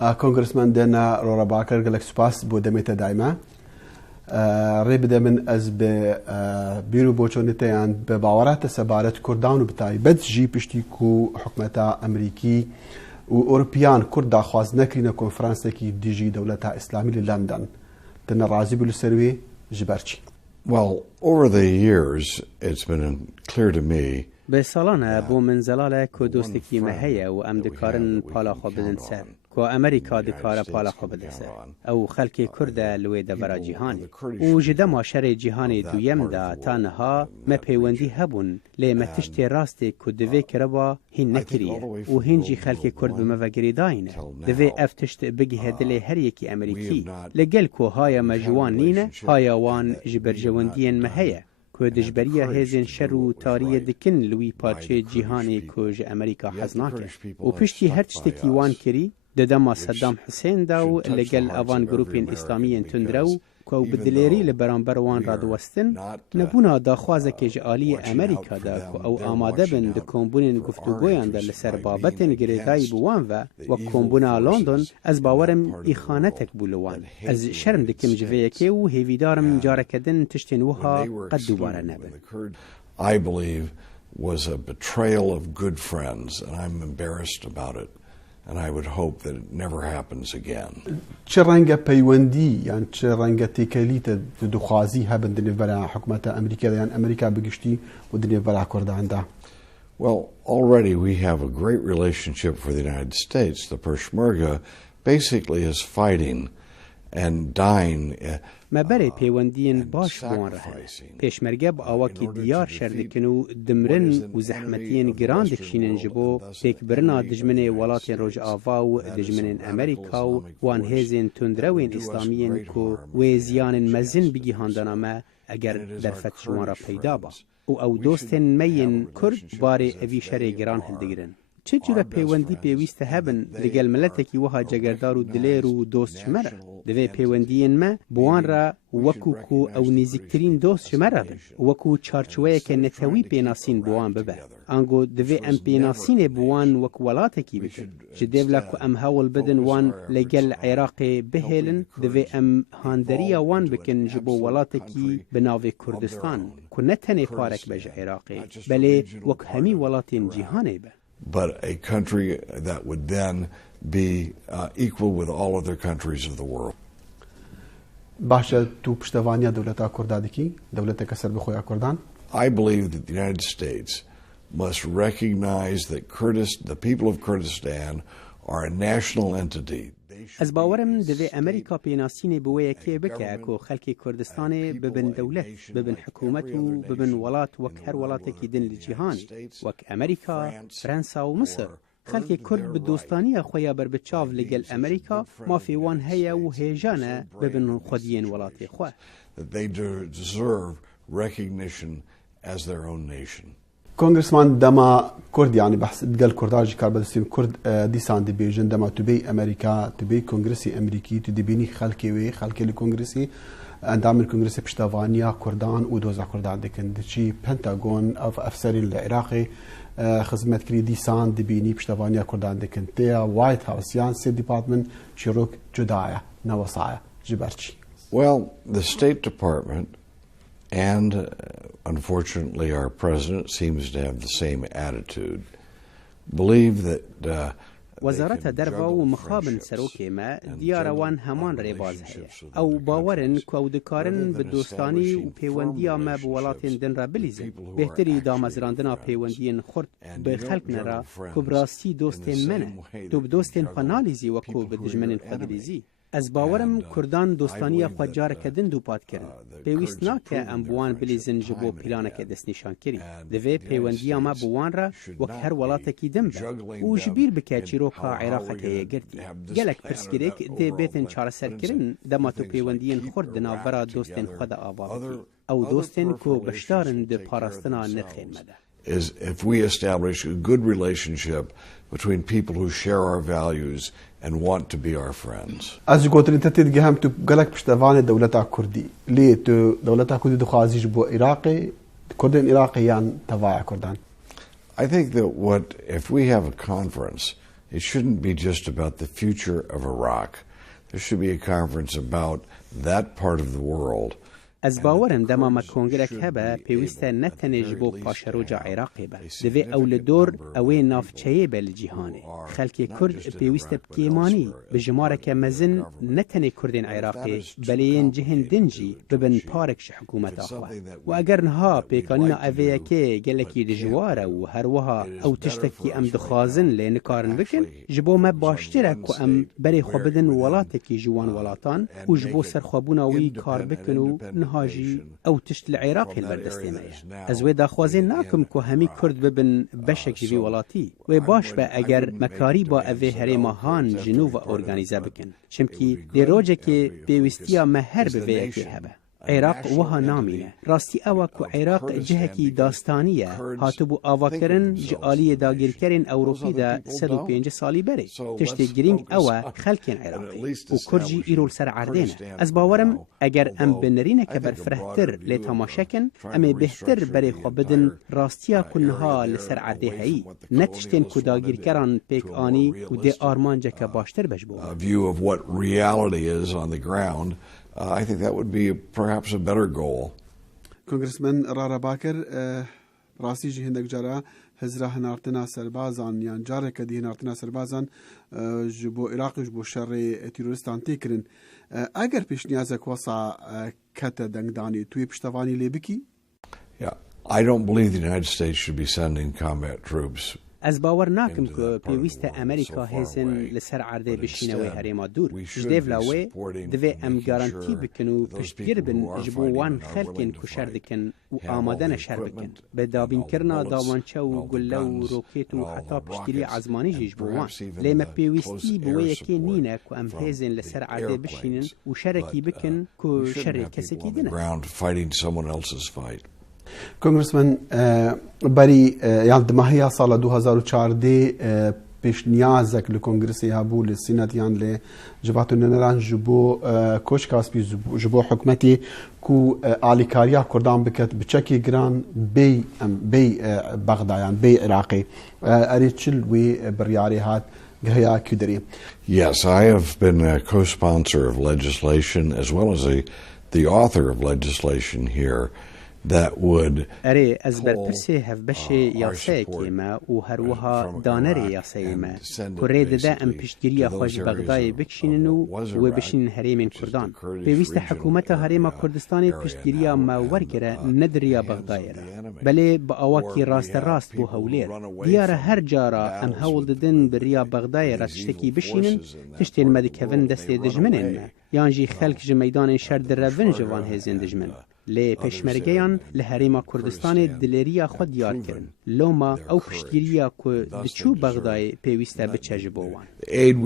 كونغرسمان دينا رورا باكر قالك سباس بو دميتا دايما ريبدا من از بيرو بوچونيتيان بباورات سبارت كردان وبتاي بد جي بشتيكو حكمتا امريكي واوروبيان كردا خواز نكرينا كونفرنس كي ديجي دولتها اسلامي لندن تن رازي بالسروي جبرتشي. Well, over the years it's been clear to me به سالانه بو من زلاله که دوستکی مهیه و ام دکارن پالا خو بدن سر که امریکا دکاره پالا خو بده سر او خلک کرد لوی دبرا جهانی و جده ماشر جهانی دویم دا تانها مپیوندی هبون لی متشت راست که دوی کربا هین نکریه و هینجی خلک کرد بموگری داینه دوی افتشت بگی هدلی هر یکی امریکی لگل که های مجوان نینه های وان جبرجوندین مهیه که دجبریه هزین شر و تاریه دکن لوی پارچه جهانی که ج امریکا حزناکه و پشتی هر تشتکی وان کری ددما صدام حسین داو لگل اوان گروپین اسلامی تندرو که بدلیری لبرانبر وان را دوستن نبونا داخوازه که جعالی امریکا دا که او آماده بند کمبونین گفتگویان دا لسر بابتن گریتای بوان و کمبونا لندن از باورم ایخانتک بولوان از شرم دکم جویه و هیویدارم جارکدن تشتین وها قد دوباره نبن. I believe was a betrayal of good friends and I'm embarrassed about it. And I would hope that it never happens again. چه رنگ پیوندی یعنی چه رنگ تکلیت دخوازی هبن دنیا برای حکومت امریکا یعنی امریکا بگشتی و دنیا برای کردان ده. Well, already we have a great relationship for the United States. The Peshmerga basically is fighting and dying. مبره پیوندین باش بوان راه پیشمرگه با آواکی دیار شردکن و دمرن و زحمتین گران دکشینن جبو تک برنا دجمن ولات روج آوا و دجمن امریکا و وان هزین تندروین اسلامین کو و زیان مزن بگی هاندانامه اگر در فتح جوان را پیدا با او دوستن مین کرد باره اوی شر گران هلدگرن چه جوره پیوندی پیوسته هبن لگل ملتکی وها جگردار و دلیر و دوست شمره دوی پیوندین ما بوان را وکو کو او نزیکترین دوست شمره بن وکو چارچوه که نتوی پیناسین بوان ببه انگو دوی ام پیناسین بوان وکو ولاتکی بکن جدیو لکو ام هول بدن وان لگل عراق بهلن دوی ام هاندری وان بکن جبو ولاتکی بناو کردستان که نتنه پارک بج عراقی بله وک همی ولاتین جهانه به but a country that would then be equal with all other countries of the world. باشه تو پشتوانیا دولتا کردادکی دولت کسر بخویا کردان. I believe that the United States must recognize that the people of Kurdistan are a national entity. از باورم دوی امریکا پیناسین بویه که بکه که خلک کردستان ببن دولت ببن حکومت و ببن ولات وک هر ولاتی دن لجهان وک امریکا فرانسا و مصر خلک کرد به دوستانی خویا بر بچاو لگل امریکا ما فی وان هیا و هیجانه ببن خودین ولاتی خواه that they deserve recognition as their own nation. كونغرسمان دما كرد يعني بحث قال كرداج كاربدستيم كرد ديسان دي بيجن دما تبي امريكا تبي كونغرسي امريكي تدبيني خلكي وي خلكي الكونغرسي اندام الكونغرسي بشتافانيا كردان ودوزا كردان دكن دشي بنتاغون اف افسري العراقي خدمت كري ديسان دبيني بشتافانيا كردان دكن تيا وايت هاوس يان سي ديبارتمنت شروك جدايا نوصايا جبرتشي. Well, the State Department and unfortunately our president seems to have the same attitude. Believe that وزارت دروا و مخابن سروکی ما دیاروان همان ریباز هیا او باورن که او دکارن به دوستانی و پیوندی ما بولاتین دن را بلیزن بهتری دامزراندنا پیوندین خورد به خلق نرا که براستی دوستین منه تو به دوستین خنالیزی و که به دجمنین خدلیزی از باورم کردان دوستانی خود جار کردن دو پاد کردن پیوست ناکه ام بوان بلیزن جبو پیلانک دست نشان کری دوی پیوندی ما بوان را وک هر ولاتکی دم به و جبیر بکه چیروکا عراق که گردی گلک پرسگیرک دی بیتن چار سر کرن دما تو پیوندین خورد ناورا دوستین خود آباد او دوستین که بشتارن دی پاراستنا نرخین مده is if we establish a good relationship between people who share our values and want to be our friends. از قلت انت تتجهم تو قالك بشتفان دولة كردي ليه تو دولة كردي دخازي جبو عراقي كردن عراقيان تبع كردان. I think that if we have a conference It shouldn't be just about the future of Iraq. There should be a conference about that part of the world. از باورم دما کنگرک هبه پیوسته نتنج بو پاشروجا عراقی به دوی اول دور اوی نافچهی بل جیهانه خلک کرد پیوسته بکیمانی به جمارک مزن نتنی کردین عراقی بلین جهن دنجی ببن پارکش حکومت آخوا و اگر نها پیکانینا اویه که گلکی دجواره و هروها او تشتکی ام دخازن لینکارن بکن جبو ما باشترک و ام بری خوبدن ولاتکی جوان ولاتان و جبو سرخوابوناوی کار بکن و هاجی او تشت العراق البردستينية از وی داخوازی ناکم که همی کرد ببن بشک جوی ولاتی و باش به اگر مکاری با اوه هریما هان جنوب ارگانیزه بکن چمکی دی روجه که پیوستیا مهر به یکی هبه عراق وها نامینه راستی اوه که عراق جهکی داستانیه هاتو بو آوا کرن جعالی داگیرکرین اوروپی دا 105 سالی بره تشتی گرینگ اوه خلکین عراقی و کرجی ایرول سر عردینه از باورم اگر ام بنرینه که بر فرهتر لی تماشکن امی بهتر بره خوابدن راستیا کنها لسر عرده هایی نتشتین که داگیرکران پیک آنی و دی آرمانجه که باشتر بجبو I think that would be perhaps a better goal. Congressman Rara Bakr, راستی جی هندک جارا هزرا هنارتنا سربازان یان جاره کدی هنارتنا سربازان جبو عراق جبو شر تیروریستان تیکرن اگر پیش نیازک واسا کت دنگدانی توی پشتوانی لیبکی؟ Yeah, I don't believe the United States should be sending combat troops. از باور ناکم که پیوست امریکا هزن لسر عرده بشینوی هریما دور جدیو لاوی دوی ام گارانتی بکن و پشتگیر بن جبو وان خلکن کشر دکن و آمادن شر بکن به دابین کرنا داوانچه و گله و روکیت و حتی پشتگیری عزمانی جبو وان لیم پیوستی بوی یکی نینه که ام هزن لسر عرده بشینن و شرکی بکن که شر کسی کی دنه کنگرسمن بری یاد دماهیا سال 2014 پیش نیازک لکنگرسی هبو لسیناتیان ل جبهت النران جبو کوش کاسپی جبو حکومتی کو آلیکاریا کردان بکت بچکی گران بی بغدادیان بی عراقی اریچل وی بریاری هات گهیا کدری. Yes, I have been a co-sponsor of legislation as well as the author of legislation here that would اره از برپرسی هفبش یاسه کیما و هروها دانری یاسه ما کرید ده ام پشتگیری خواج بغدای بکشینن و بشین حریم کردان پیوست حکومت حریم کردستان پشتگیری ما ورگره ندریا بغدای را بله با آواکی راست بو هولیر دیار هر جارا ام هول ددن بریا بغدای را تشتکی بشینن تشتین مدکوین دست دجمنن یانجی خلق جمیدان شرد روین جوان هزین دجمن لی پشمرگیان لحریما کردستان دلریا خود یار کرن لوما او پشتگیریا که دچو بغدای پیوسته بچه جبوان. The aid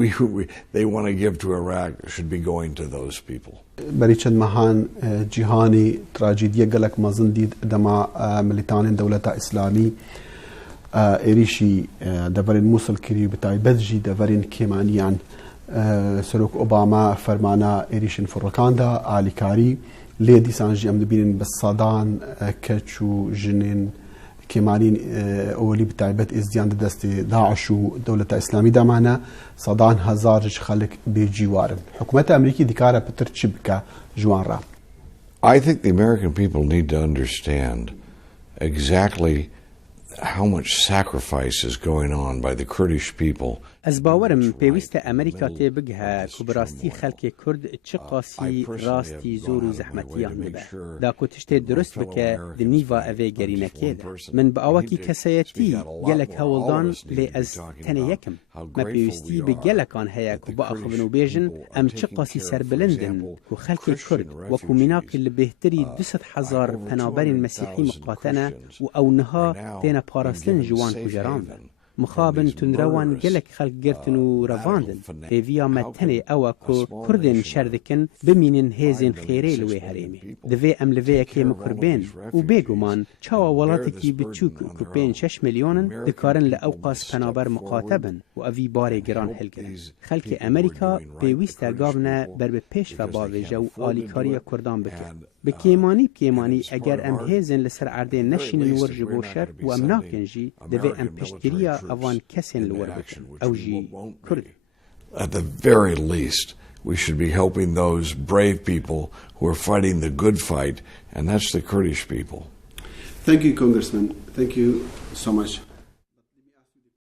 they want to give to Iraq should be going to those people. بری چند مهان جهانی تراجیدی گلک مزن دید دما ملیتان دولت اسلامی ایریشی دورین موصل کری بتای بدجی دورین کیمانیان سروک اوباما فرمانا ایریشن فرکاندا آلیکاری لیدی سانجی ام دبینن بسادان کچو جنین کمالین اولی بتایبت ازدیان دست داعش و دولت اسلامی دامانه صدان هزار خلق بجوارن حکومت امریکی دیکاره پتر چی بکا جوان را. I think the American people need to understand exactly how much sacrifice is going on by the Kurdish people. از باورم پیوست امریکا تی بگه که براستی خلک کرد چه قاسی راستی زور و زحمتیان ببه دا کتشت درست بکه دنیوا اوه گرینکه ده من با آوکی کسایتی گلک هولدان لی از تنه یکم ما پیوستی به گلکان هیا که با اخوانو بیجن ام چه قاسی سر بلندن که خلک کرد و که مناقی لبهتری 200,000 پنابرین مسیحی مقاتنه و او نها تینا پاراسلن جوان کجران بن مخابن تنروان گلک خلق گرتن و رواندن فیویا متنه اوه که کردن شردکن بمینن هیزن خیره لوی هریمی دوی ام لوی اکی مکربین و بگومان چاوا ولاتی که بچوک که 5-6 میلیونن دکارن لأوقاس پنابر مقاتبن و اوی بار گران هلگرن خلق امریکا پیویست گاونا بر به پیش و باویجه و آلیکاری کردان بکن بکیمانی اگر ام هیزن لسر عرده نشین لور جبو شر و ام ناکن جی دوی ام پشتریا اوان کسین لور بکن او جی کرد. At the very least, we should be helping those brave people who are fighting the good fight, and that's the Kurdish people. Thank you, Congressman. Thank you so much.